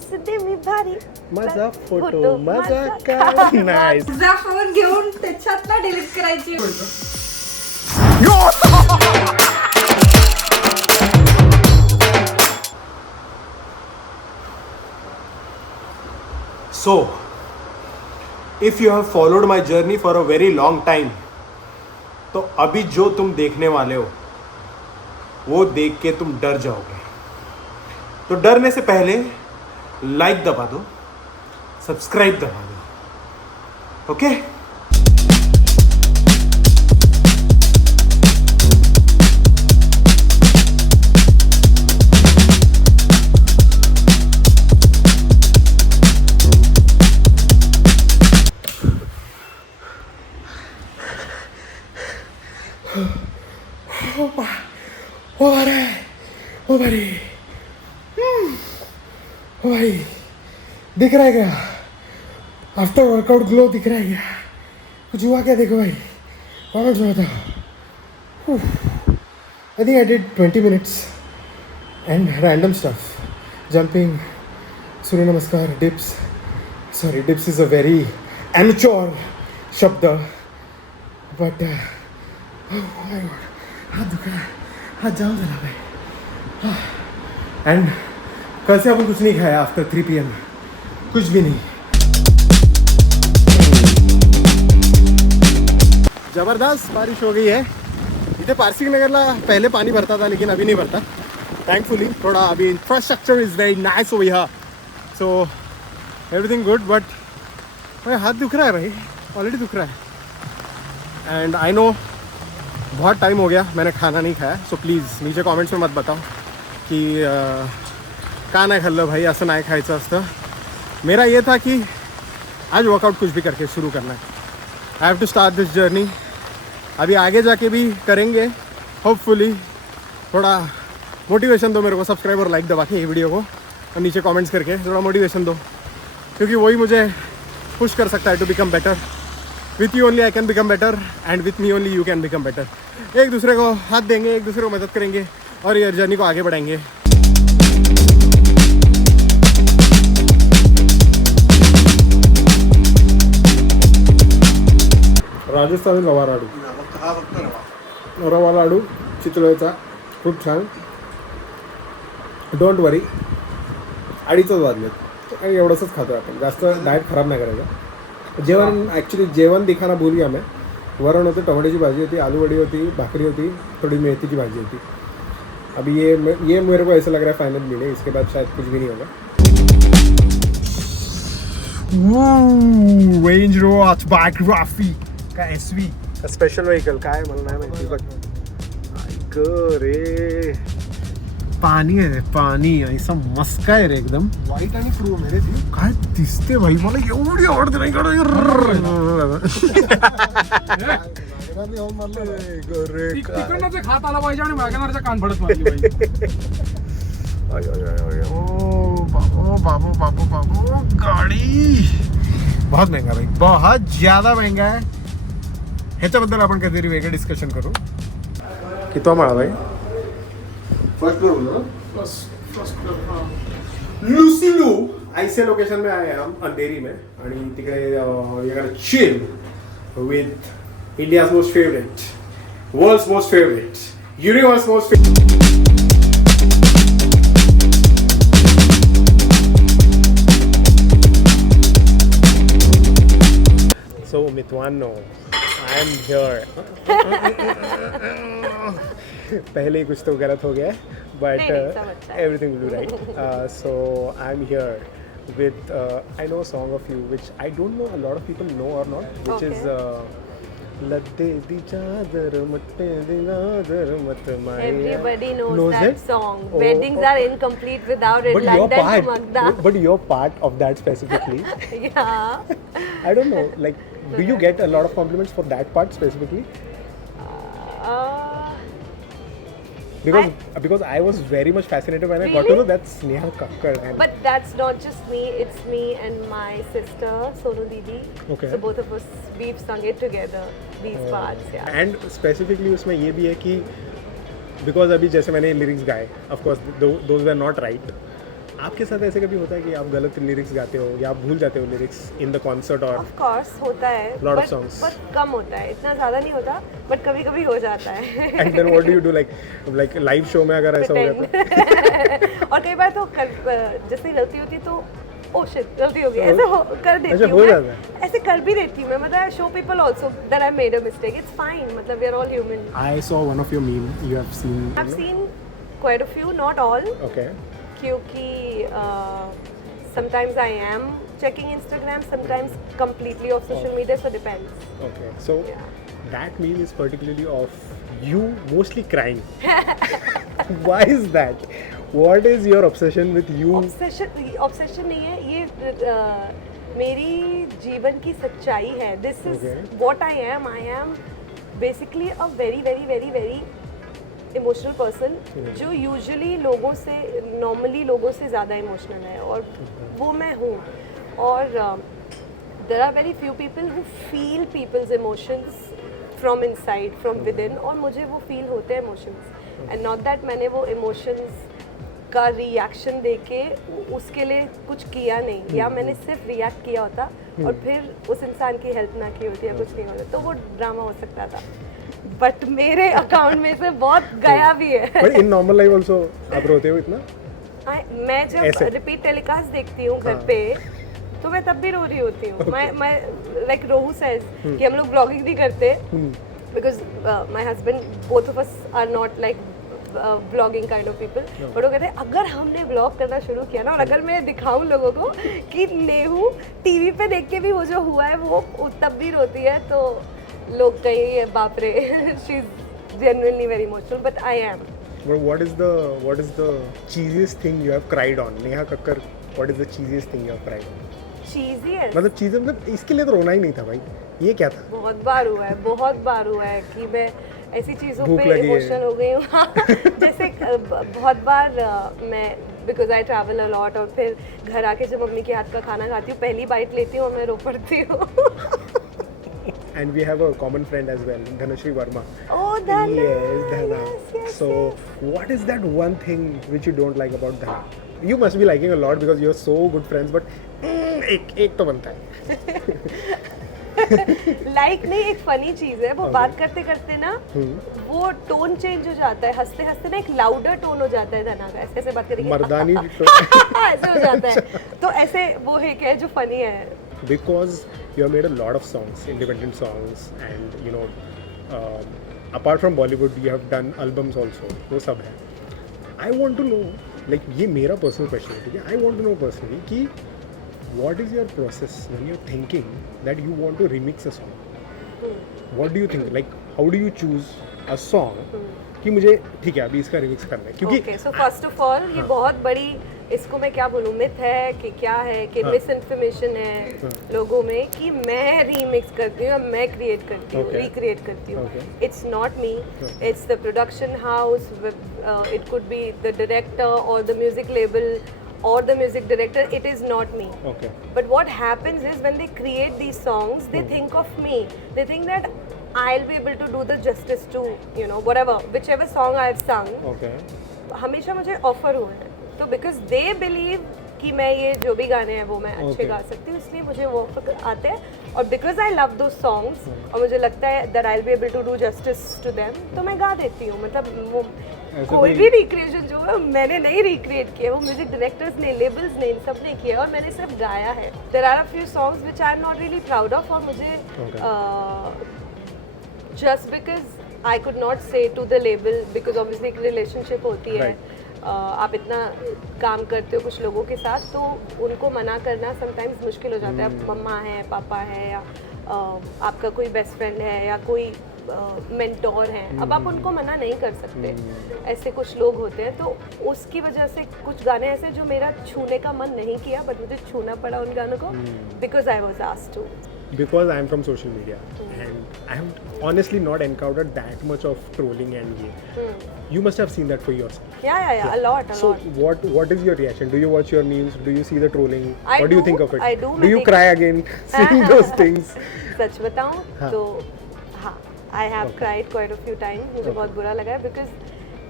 जसं दे मी भारी माझा फोटो माझा काय नाईस. तुझा फोन घेऊन त्याच्यातला डिलीट करायची. So, if you have followed my journey for a very long time, तो अभी जो तुम देखने वाले हो वो देख के तुम डर जाओगे. तो डरने से पहले लाइक दबा दो, सब्सक्राइब दबा दो. ओके? ओ भाई, ओ भाई, दिख रहा है क्या? आफ्टर वर्कआउट ग्लो दिख रहा है क्या? कुछ हुआ क्या? देखो भाई, कमेंट्स में बताओ. I think I did 20 minutes and random stuff, jumping, सूर्य नमस्कार, dips. Sorry, dips is a very amateur शब्द, but oh my god, हाथ दुख रहा है, हाथ जाम चला भाई. एंड कल से अपन कुछ नहीं खाया आफ्टर 3 PM, कुछ भी नहीं. जबरदस्त बारिश हो गई है इथे. पारसी नगरला पहले पानी भरता था लेकिन अभी नहीं भरता थैंकफुली. थोड़ा अभी infrastructure is very nice over here, so everything good. But भाई हाथ दुख रहा है भाई, ऑलरेडी दुख रहा है. एंड आई नो बहुत टाइम हो गया मैंने खाना नहीं खाया, सो प्लीज़ नीचे कमेंट्स में मत बताओ की का नाही खाल्लं भाई, असं नाही खायचं असतं. मेरा ये था कि आज वर्कआउट कुछ भी करके शुरू करना है. I have to start this journey. अभी आगे जाके भी करेंगे होपफुली. थोड़ा मोटिवेशन दो मेरे को, सब्सक्राइब और लाइक दबा के ये वीडियो को, और नीचे कमेंट्स करके थोड़ा मोटिवेशन दो, क्योंकि वही मुझे पुश कर सकता है to become better. With you only I can become better, and with me only you can become better. एक दूसरे को हाथ देंगे, एक दूसरे को मदद करेंगे और ये जर्नी को आगे बढ़ाएंगे. राजस्थानी रवा लाडू, रवा लाडू चितळेचा खूप छान. डोंट वरी, 2:30 वाजलेत आणि एवढंच खातो आपण. जास्त डाएट खराब नाही करायचा. जेवण ॲक्च्युली जेवण दिखाना भूल गया मैं. वरण होते, टमाट्याची भाजी होती, आलू वडी होती, भाकरी होती, थोड़ी मेथी की भाजी होती. अभी ये मेरे को ऐसा लग रहा है फाइनल मील है. इसके बाद शायद कुछ भी नहीं होगा. रेंज रोवर बायोग्राफी का SV का स्पेशल व्हेकल काय मला नाही माहिती. बट रे पाणी आहे, पाणी ऐसा मस्का आहे रे एकदम. व्हाईट आणि क्रोम आहे रे ती. काय दिसते भाई, मला एवढी आवडते नाही का. खात आला पाहिजे आणि वॅगनरच्या कान फडत मारली पाहिजे. बाबू बाबू बाबू गाडी बहुत महंगा भाई, बहुत ज्यादा महंगा है. ह्याच्याबद्दल आपण कधीतरी वेगळं डिस्कशन करू. किती माळा भाई? फर्स्ट फ्लोर बोलो. लुसिलो ऐसे लोकेशन में आए हम अंधेरी में, आणि तिकडे we are chill with India's most favourite, world's most favourite, universe most favourite. So मित्रांनो, आई एम हियर. पहले ही कुछ तो गलत हो गया, but everything will be right. So I'm here with I know a song of you which I don't know a lot of people know or not, which is Ladde di chadar matte dinadar mat mai. Everybody knows that it? song. Oh, Weddings are incomplete without it. But like your that part, Magda. but your part of that specifically. Yeah. I don't know, like, do you get a lot of compliments for that part specifically? Because I was very much fascinated when I got to know that's Sneha Kakkar. But that's not just me, it's me and my sister Sonu Didi. Okay. So both of us, we've sung it together, these parts. Yeah. And specifically उसमें ये भी है कि because अभी जैसे मैंने lyrics गाए, of course those were not right. आपके साथ ऐसे कभी होता है कि आप गलत लिरिक्स गाते हो या आप भूल जाते हो लिरिक्स इन द कॉन्सर्ट और ऑफ कोर्स होता है, Lot of but songs. कम होता है, इतना ज़्यादा नहीं होता, बट कभी कभी हो जाता है. And then what do you do like live show में अगर ऐसा हो गया तो Pretend. और कई बार तो जैसे गलती होती है तो ओ शिट गलती हो गई, ऐसे कर देती अच्छा, हूँ हो मैं, जाता ऐसे कर भी देती हूँ मैं, मतलब show people also that I made a mistake, it's fine, मतलब we are all human. I saw one of your meme you have seen I have seen quite a few, not all, okay क्योंकि sometimes I am checking Instagram, sometimes completely off social media, so depends. Okay, so Yeah. that meme is particularly of you mostly crying. Why is that? What is your obsession with you? Obsession नहीं है ये, मेरी जीवन की सच्चाई है. This is Okay. what I am. I am basically a very very very very emotional person जो usually लोगों से, नॉर्मली लोगों से ज़्यादा इमोशनल है, और वो मैं हूँ. और there are very few people who feel people's emotions from inside, from within, और मुझे वो फील होते हैं इमोशंस, एंड नॉट दैट मैंने वो इमोशंस का रिएक्शन देके उसके लिए कुछ किया नहीं, या मैंने सिर्फ रिएक्ट किया होता और फिर उस इंसान की हेल्प ना की होती या कुछ नहीं होता, तो वो ड्रामा हो सकता था. बट मेरे अकाउंट में से बहुत गया भी है. But in normal life also आप रोते हो इतना? मैं जब ऐसे? रिपीट टेलीकास्ट देखती हूँ घर पे, तो मैं तब भी रो रही होती हूँ. मैं लाइक रोहू सेज कि हम लोग ब्लॉगिंग नहीं करते because my husband, both of us are not like blogging kind of people, but वो कहते हैं अगर हमने ब्लॉग करना शुरू किया ना, और अगर मैं दिखाऊं लोगों को कि नेहू टीवी पे देख के भी वो जो हुआ है वो तब भी रोती है, तो लोग कहेंगे बाप रे she is genuinely very emotional, but I am. But what is the cheesiest thing you have cried on? Neha Kakkar, what is the cheesiest thing you have cried on? चीज़ी है, मतलब चीजें, मतलब इसके लिए तो रोना ही नहीं था भाई, ये क्या था? बहुत बार हुआ है, बहुत बार हुआ है कि मैं ऐसी चीज़ों भूख पे लगी है। इमोशनल हो गई हूँ. जैसे बहुत बार मैं, because I travel a lot, और फिर घर आके जब मम्मी के हाथ का खाना खाती हूँ, पहली बाइट लेती हूँ और मैं रो पड़ती हूँ. And we have a common friend as well, Dhanashri Verma. Oh, Dhana. Yes, Dhana. Yes, So, what is that one thing which you don't like about Dhana? You must be liking a lot because you're so good friends, but एक तो बनता है. Like नहीं, एक funny चीज़ है, वो बात करते करते ना वो टोन चेंज हो जाता है, हंसते हंसते ना एक लाउडर टोन हो जाता है धना का, ऐसे ऐसे बात करेंगे मर्दानी ऐसे हो जाता है, तो ऐसे वो है क्या जो फनी है. Because you have made a lot of songs, independent songs, and you know, apart from Bollywood, you have done albums also. वो सब है. I want to know, like ये मेरा personal question है, ठीक है? I want to know personally कि what is your process when you're thinking that you want to remix a song? What do you think? Like how do you choose a song? कि मुझे ठीक है अभी इसका रिमिक्स करना है, क्योंकि okay, so first of all ये बहुत बड़ी, इसको मैं क्या बोलूँ, मिथ है कि क्या है कि मिस इन्फॉर्मेशन है लोगों में कि मैं रीमिक्स करती हूँ, मैं क्रिएट करती हूँ, Okay. रिक्रिएट करती हूँ. Okay. It's not me, it's the production house, it could be the director और the music label or the music director. It is not me. Okay. But what happens is when they create these songs, they think of me. They think that I'll be able to do the justice to, you know, whatever, whichever song I've sung. Okay. हमेशा मुझे offer हुए हैं, तो because they believe कि मैं ये जो भी गाने हैं वो मैं अच्छे Okay. गा सकती हूँ, इसलिए मुझे वो ऑफर आते हैं, और because I love those songs और मुझे लगता है that I will be able to do justice to them, तो मैं गा देती हूँ. मतलब वो ऐसा कोई कोई- भी रिक्रिएशन जो है मैंने नहीं रिक्रिएट किया, वो म्यूजिक डायरेक्टर्स ने, लेबल्स ने, इन सब ने किया, और मैंने सिर्फ गाया है. There are a few songs which I am not really proud of, और मुझे just because I could not say to the label, because obviously एक रिलेशनशिप होती है. आप इतना काम करते हो कुछ लोगों के साथ, तो उनको मना करना समटाइम्स मुश्किल हो जाता है. मम्मा है, पापा है, या आपका कोई बेस्ट फ्रेंड है, या कोई मेंटोर है, अब आप उनको मना नहीं कर सकते. ऐसे कुछ लोग होते हैं, तो उसकी वजह से कुछ गाने ऐसे जो मेरा छूने का मन नहीं किया, बट मुझे छूना पड़ा उन गानों को because I was asked to. Because I am from social media and I have honestly not encountered that much of trolling and ye. You must have seen that for yourself. Yeah, a lot. So what is your reaction? Do you watch your memes? Do you see the trolling? I What do you do, think of it? I do. Do you मैं cry again seeing those things? सच बताऊं हाँ. तो हाँ, I have cried quite a few times. मुझे बहुत बुरा लगा है बिकॉज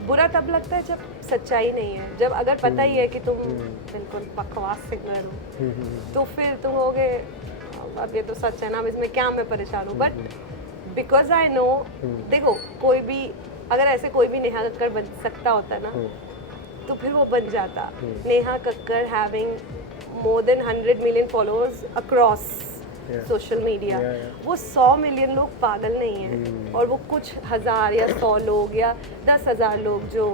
बुरा तब लगता है जब सच्चाई नहीं है, जब अगर पता ही है कि तुम बिल्कुल बकवास सिंगर हो तो फिर तुम होगे अब ये तो सच है ना, अब इसमें क्या मैं परेशान हूँ। बट बिकॉज आई नो, देखो कोई भी अगर ऐसे कोई भी नेहा कक्कड़ बन सकता होता ना तो फिर वो बन जाता। Neha Kakkar having more than 100 million followers across social media, वो 100 मिलियन लोग पागल नहीं हैं और वो कुछ हज़ार या 100 लोग या 10,000 लोग जो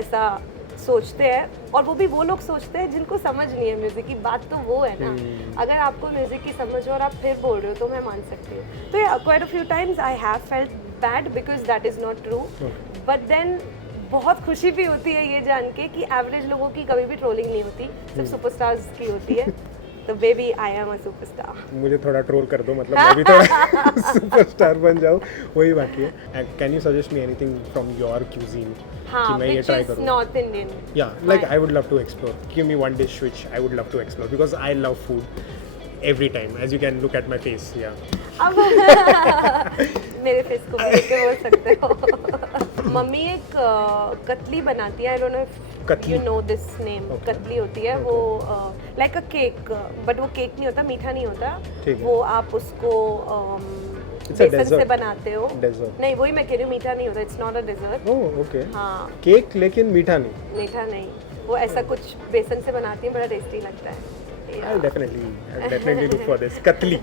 ऐसा सोचते हैं, और वो भी वो लोग सोचते हैं जिनको समझ नहीं है म्यूज़िक की। बात तो वो है ना, अगर आपको म्यूज़िक की समझ हो और आप फिर बोल रहे हो तो मैं मान सकती हूँ। तो quite a few times I have felt bad because that is not true, but then बहुत खुशी भी होती है ये जान के कि एवरेज लोगों की कभी भी ट्रोलिंग नहीं होती, सिर्फ सुपरस्टार्स की होती है। तो baby I am a superstar. मुझे थोड़ा ट्रोल कर दो, मतलब मैं भी थोड़ा सुपरस्टार बन जाऊँ, वही बाकी है। Can you suggest me anything from your cuisine कि मैं ये ट्राई करूँ? North Indian. Yeah, like I would love to explore. Give me one dish which I would love to explore because I love food every time. As you can look at my face, yeah. अब मेरे face को भी देख के बोल सकते हो। Mummy एक कतली बनाती है, I don't know if you know this name. Katli होती है वो लाइक अ केक, बट वो केक नहीं होता, मीठा नहीं होता वो, आप उसको बेसन से बनाते हो। नहीं, वही मैं कह रही हूँ, मीठा नहीं होता, it's not a dessert. Oh okay. हाँ, केक लेकिन मीठा नहीं। मीठा नहीं, वो ऐसा कुछ बेसन से बनाती है, बड़ा टेस्टी लगता है। I'll definitely look for this. Katli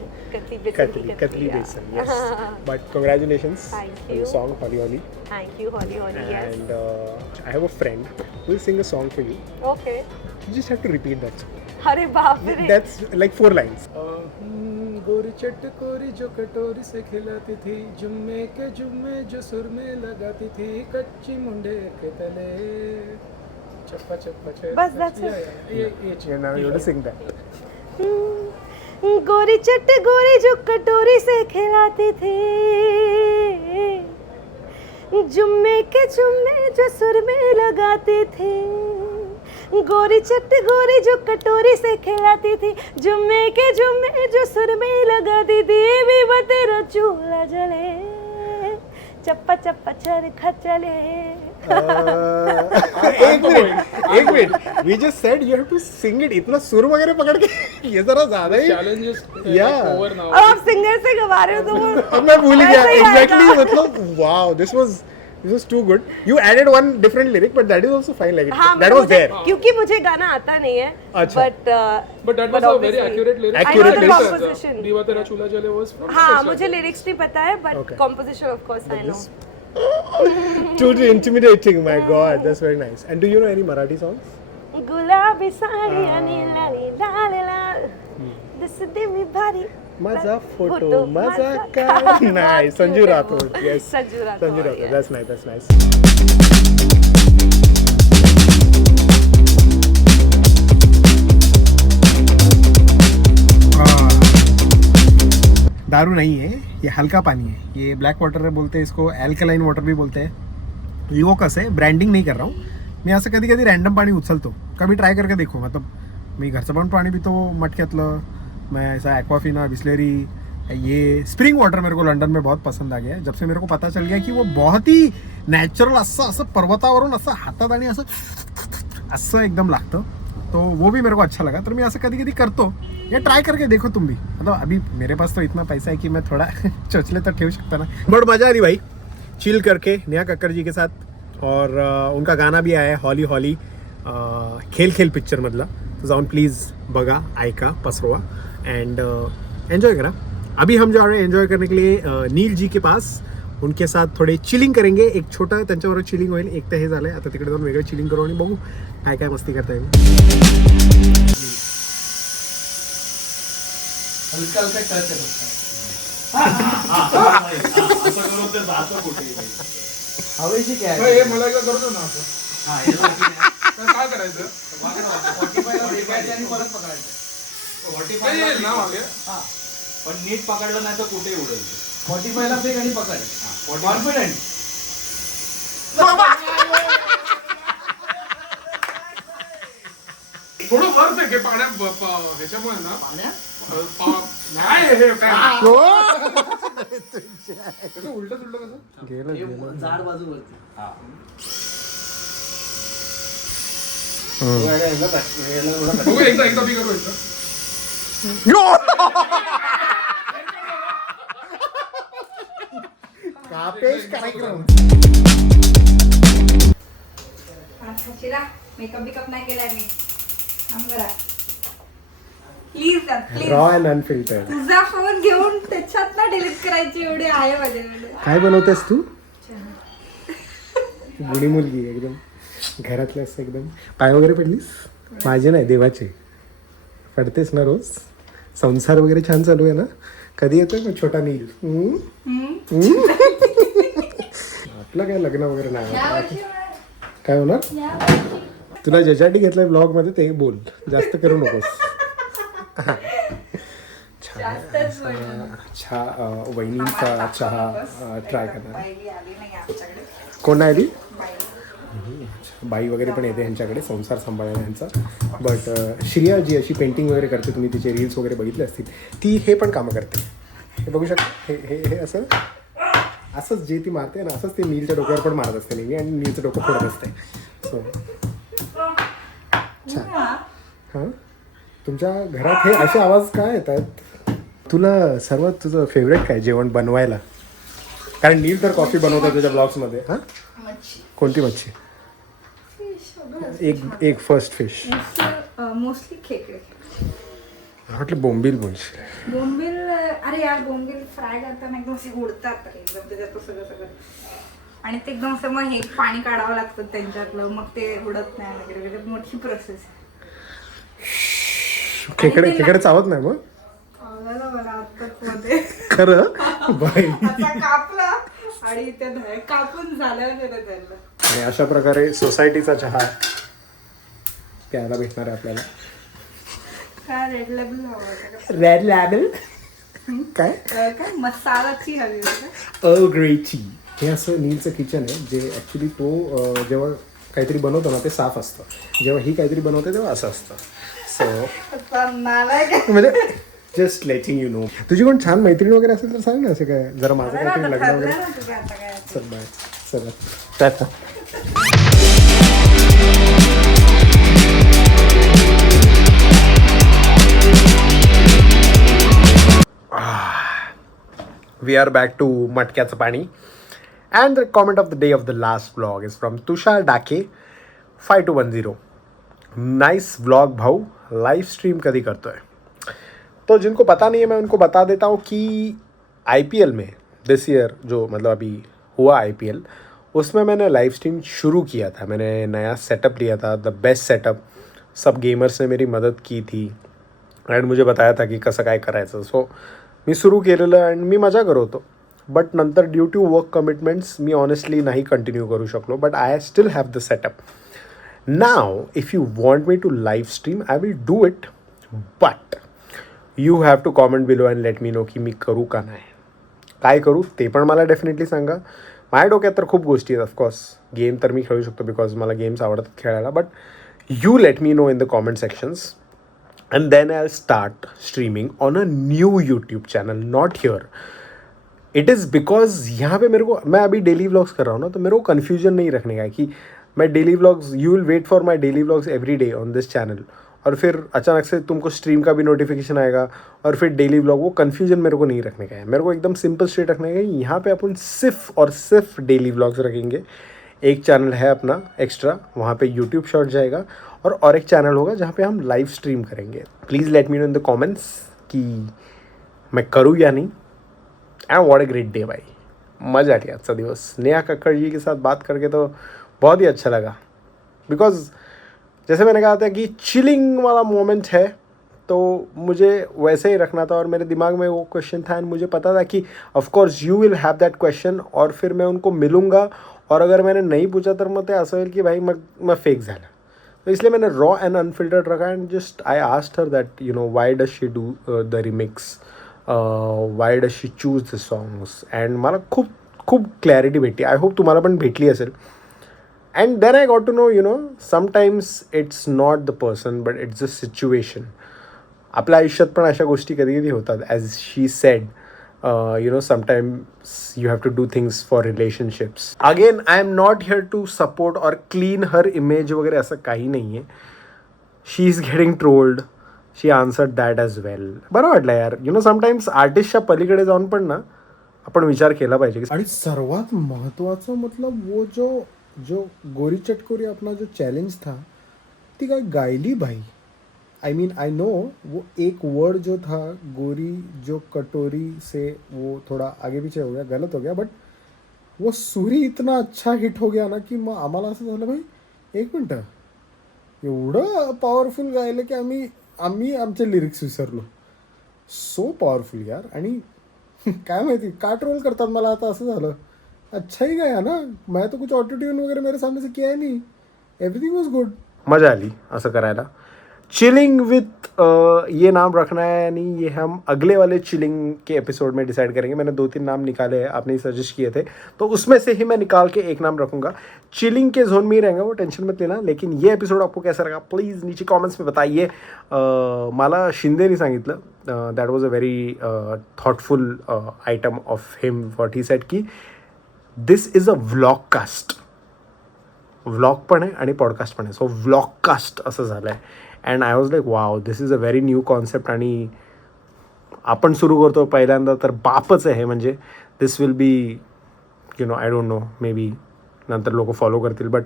besan. Yes. But congratulations Thank on you. the song Holly Holly. Thank you, Holly Holly. Yes. And I have a friend who will sing a song for you. Okay. You just have to repeat that song. अरे बाप रे। That's like 4 lines. गोरी चटकोरी जो कटोरी से खिलाती थी, जुम्मे के जुम्मे जो सुर में लगाती थी, कच्ची मुंडे के तले चप्पा चप्पा। बस that's it. ये Yeah, now you have to sing that. गोरी चट गोरी जो कटोरी से खिलाती थी, जुम्मे के जुम्मे जो सुर में लगाती थी। गोरी चट गोरी जो कटोरी से खिलाती थी, जुम्मे के जुम्मे जो सुर में लगाती थी। भी तेरा चूल्हा जले, चप्पा चप्पा चरखा चले। एक minute we just said you have to sing it, इतना सुर वगैरह पकड़ के ये जरा ज्यादा ही challenges over now. अब आप सिंगर से गवा रहे हो तो वो अब मैं भूल गया ऐसे ही exactly, आएगा। मतलब wow, this was too good. You added one different lyric but that is also fine, like हाँ, that was there. क्योंकि मुझे गाना आता नहीं है, अच्छा। But that was a very accurate lyric. Accurate lyric. Composition. Composition. दीवा तेरा चूल्हा जले was from हाँ, Success मुझे Factor. लिरिक्स नहीं पता है, but Okay. Composition of course I know. Too intimidating, my god, that's very nice. And do you know any Marathi songs? गुलाबी साडी आणि लाली लाल लाल, दिसते मी भारी, माझा फोटो माझा काय. Nice, Sanju Rathod. Yes, Sanju Rathod, Sanju Rathod. yes. That's nice, that's nice. दारू नहीं है, ये हल्का पानी है। ये ब्लैक वाटर बोलते हैं इसको, एल्कलाइन वाटर भी बोलते हैं। लिओकस है, ब्रँडिंग नाही कर रहा हूँ मी, असं कधी कधी रॅन्डम पाणी उचलतो, कभी ट्राय करके देखो। मतलब मी घरचं पण पाणी पितो मटक्यातलं, मैं ऐसा एक्वाफिना बिस्लेरी, ये स्प्रिंग वाटर मेरे को लंडन में बहुत पसंद आ गया है। जब से मेरे को पता चल गया कि वो बहुत ही नॅचरल असं पर्वतावरून असं हातात आणि असं एकदम लागतं, तो वो भी मेरे को अच्छा लगा। तो मैं ऐसा कभी कभी करतो, ये ट्राई करके देखो तुम भी। मतलब अभी मेरे पास तो इतना पैसा है कि मैं थोड़ा चोचले तो ठेव सकता ना। बट मजा आ रही भाई, चिल करके नेहा कक्कड़ जी के साथ। और उनका गाना भी आया है हॉली हॉली, खेल खेल पिक्चर मधला, तो जाऊन प्लीज बघा, ऐका, पसरवा अँड एन्जॉय करा। अभी हम जा रहे हैं एन्जॉय करने के लिए नील जी के पास, उनके साथ थोडे चिलिंग करेंगे। एक छोटा त्यांच्याबरोबर चिलिंग होईल, एक तर हे झालंय, आता तिकडे जाऊन वेगळं चिलिंग करू आणि बघू काय काय मस्ती करता येईल। हलका हलका टच आहे हवेशी काय हे मला एकदा करतो ना असं. हा हे तर काय करायचं? आणि परत पकडायचं काही येईल ना मागे? हा पण नीट पकडलं नाही तर कुठे उडेल 45 ला फेक आणि पकड कॉन्फिडंट थोडं वर फेक हे पाण्यात ह्याच्यामुळे ना नाही हे काय कसं उलट सुलट कसं गेलं झाड बाजूवरती हा बघू एकदा मी करू एकदा कापेश कार्यक्रम. शिरा मेकअप बिकअप नाही केलाय मी काम करा please please raw and unfiltered. तुझा फोन घेऊन त्याच्यात ना डिलीट करायची एवढे आहे माझ्याकडे. काय बनवतेस तू? गुणी मुलगी एकदम घरातल्यास एकदम. पाय वगैरे पडलीस? माझे नाही, देवाचे. पडतेस ना रोज? संसार वगैरे छान चालू आहे ना? कधी येतोय मग छोटा नील? आपलं काय लग्न वगैरे नाही. यावर्षी काय होणार? तुला ज्याच्यासाठी घेतलंय ब्लॉग मध्ये ते बोल, जास्त करू नकोस. जास्तच बोललो. वहिनींचा चहा ट्राय करणार. बाई आली नाही आमच्याकडे. कोण नाही आली? बाई. बाई वगैरे पण येते ह्यांच्याकडे संसार सांभाळायला ह्यांचा. बट श्रिया जी अशी पेंटिंग वगैरे करते, तुम्ही तिचे रील्स वगैरे बघितले असतील, ती हे पण कामं करते. हे बघू शकता, हे हे हे असंच जे ती मारते ना, असंच ते नीलच्या डोक्यावर पण मारत असते नेहमी, आणि नीलचं डोकं फोडत असते. सो छान. हां, तुमच्या घरात हे असे आवाज काय येतात? तुला सर्वात तुझं फेवरेट काय जेवण बनवायला? कारण नील तर कॉफी बनवतो त्याच्या ब्लॉग्समध्ये. हां, मच्छी. कोणती मच्छी? एक फर्स्ट फिश. मोस्टली खेकडे. म्हटलं बोंबील बोलशील. बोंबील अरे यार बोंबील फ्राय करताना एकदम असे उडतात एकदम त्याच्यात सगळं आणि ते एकदम असं मग हे पाणी काढावं लागतं त्यांच्यातलं, मग ते उडत नाही वगैरे वगैरे. मोठी प्रोसेस आहे. खेकडे चावत नाही मग? खावलेलं मला आत्ताच मध्ये खरं बाई. आता कापला आणि ते कापून झाल्यावर त्याला. आणि अशा प्रकारे सोसायटीचा चहा प्यायला भेटणार आहे आपल्याला. काय रेड लेबल हवं रेड लॅबल काय? काय मसालाची हवी होती. Earl grey T. हे असं नीलचं किचन आहे, जे ॲक्च्युली तो जेव्हा काहीतरी बनवतो ना ते साफ असतं, जेव्हा ही काहीतरी बनवते तेव्हा असं असतं. सो म्हणजे जस्ट लेटिंग यू नो. तुझी कोण छान मैत्रीण वगैरे असेल तर सांग ना, असं काय जरा माझं काहीतरी लग्न वगैरे. चल बाय. चला Tata. We are back to मटक्याचं पाणी. And the comment of the day of the last vlog is from Tushar Dake 5210. Nice vlog भाऊ, लाइव स्ट्रीम कभी करते हैं? तो जिनको पता नहीं है मैं उनको बता देता हूँ कि IPL में दिस ईयर जो मतलब अभी हुआ IPL, उसमें मैंने लाइव स्ट्रीम शुरू किया था. मैंने नया सेटअप लिया था, द बेस्ट सेटअप. सब गेमर्स ने मेरी मदद की थी अँड मुझे बताया था की कसं काय करायचं. सो मी सुरू केलेलं अँड मी मजा करत होतो. बट नंतर ड्यू टू वर्क कमिटमेंट्स मी ऑनेस्टली नाही कंटिन्यू करू शकलो. But I still have the setup. Now if you want me to live stream I will do it, but you have to comment below and let me know की मी करू का नाही, काय करू ते पण मला डेफिनेटली सांगा. माझ्या डोक्यात तर खूप गोष्टी आहेत. ऑफकोर्स गेम तर मी खेळू शकतो बिकॉज मला गेम्स आवडतात खेळायला. But you let me no in the comment sections and then I'll start streaming on a new YouTube channel, not here. It is because यहाँ पे मेरे को, मैं अभी डेली व्लॉग्स कर रहा हूँ ना, तो मेरे को कन्फ्यूजन नहीं रखने का है कि मैं daily vlogs, you will wait for my daily vlogs every day on this channel, और फिर अचानक से तुमको स्ट्रीम का भी नोटिफिकेशन आएगा और फिर डेली व्लॉग. वो कन्फ्यूजन मेरे को नहीं रखने का है. मेरे को एकदम सिंपल स्ट्रेट रखने का है. यहाँ पे अपन सिर्फ और सिर्फ डेली व्लॉग्स रखेंगे. एक चैनल है अपना एक्स्ट्रा, वहाँ पे यूट्यूब शॉर्ट जाएगा, और एक चैनल होगा जहाँ पे हम लाइव स्ट्रीम करेंगे. Please let me no in the comments कि मैं करूँ या नहीं. And what a great day भाई, मज़ा आ गया आजचा दिवस. नेहा कक्कड़ जी के साथ बात करके तो बहुत ही अच्छा लगा. बिकॉज जैसे मैंने कहा था कि चिलिंग वाला मोमेंट है, तो मुझे वैसे ही रखना था. और मेरे दिमाग में वो क्वेश्चन था एंड मुझे पता था कि of course you will have that question, और फिर मैं उनको मिलूँगा. और अगर मैंने नहीं पूछा तर मग ते असं होईल की भाई मग फेक झालं. तो इसलिए मैंने रॉ एंड अनफिल्टर्ड रखा. And just I asked her that you know why does she do the remix, why does she choose the songs. And मला खूप खूप क्लॅरिटी भेटली. आय होप तुम्हाला पण भेटली असेल. And then I got to know, you know, sometimes it's not the person but it's the situation. आपल्या आयुष्यात पण अशा गोष्टी कधी कधी होतात. As she said sometimes you have to do things for relationships. Again, I am not here to support or clean her image वगैरे असं काही नाही आहे. She is getting trolled. She answered that as well. बरं वाटलं यार. Sometimes आर्टिस्टच्या पलीकडे जाऊन पण ना आपण विचार केला पाहिजे. आणि सर्वात महत्त्वाचं मतलब वो जो गोरी चटकोरी अपना जो चैलेंज था, ती काय गायली भाई. आई मीन आई नो वो एक वर्ड जो था गोरी जो कटोरी से वो थोड़ा आगे पीछे हो गया, गलत हो गया, बट वो सुरी इतना अच्छा हिट हो गया ना की मग आम्हाला असं झालं भाई एक मिनटं एवढं पॉवरफुल गायलं की आम्ही आमचे लिरिक्स विसरलो. सो पॉवरफुल यार. आणि काय माहिती का ट्रोल करतात मला आता असं झालं. अच्छा ही गाया ना. मैं तो कुछ ऑटो ट्यून वगैरे मेरे सामने से किया ही नहीं. Everything was good. मजा आली असं करायला. चिलिंग विथ ये नाम रखना है, यानी ये हम अगले वाले चिलिंग के एपिसोड में डिसाइड करेंगे. मैंने 2-3 नाम निकाले हैं, आपने सजेस्ट किए थे, तो उसमें से ही मैं निकाल के एक नाम रखूंगा. चिलिंग के जोन में ही रहेगा वो, टेंशन मत लेना. लेकिन ये एपिसोड आपको कैसा लगा प्लीज़ नीचे कॉमेंट्स में बताइए. मला शिंदेनी सांगितलं, that was a very thoughtful item of him. What he said की दिस इज अ व्लॉगकास्ट. व्लॉग पण आहे आणि पॉडकास्ट पण आहे. सो व्लॉगकास्ट असं झालं आहे. And I was like wow, this is a very new concept. आणि आपण सुरू करतो पहिल्यांदा तर बापच आहे. म्हणजे this will be I don't know, maybe नंतर लोक फॉलो करतील. But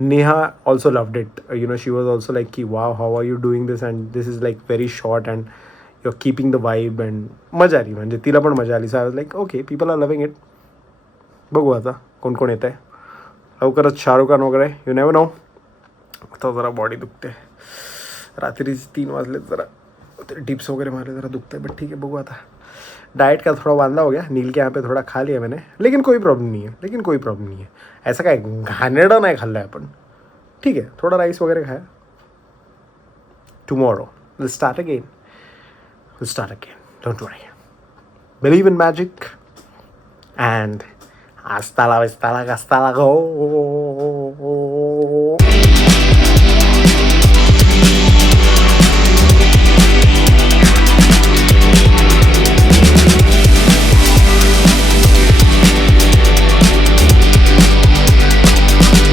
Neha also loved it. She was also like की wow, how are you doing this and this is like very short and you are keeping the vibe. And मजा आली, म्हणजे तिला पण मजा आली. So I was like okay, people are loving it. बघू आता कोण कोण येत आहे. लवकरच शाहरुख खान वगैरे, यू नेव्हर नो. आता जरा बॉडी दुखते. रात्री 3 वाजले, जरा टिप्स वगैरह मारे, ज़रा दुखता है. बट ठीक है, बगू आता. डाइट का थोड़ा वांदा हो गया. नील के यहाँ पे थोड़ा खा लिया मैंने, लेकिन कोई प्रॉब्लम नहीं है. ऐसा काय घाणेरडं नाही खाल्लं आहे आपण. ठीक है, थोड़ा राइस वगैरह खाया. Tomorrow will start again. Don't worry. Believe in magic and hasta la vista, la gasta la go.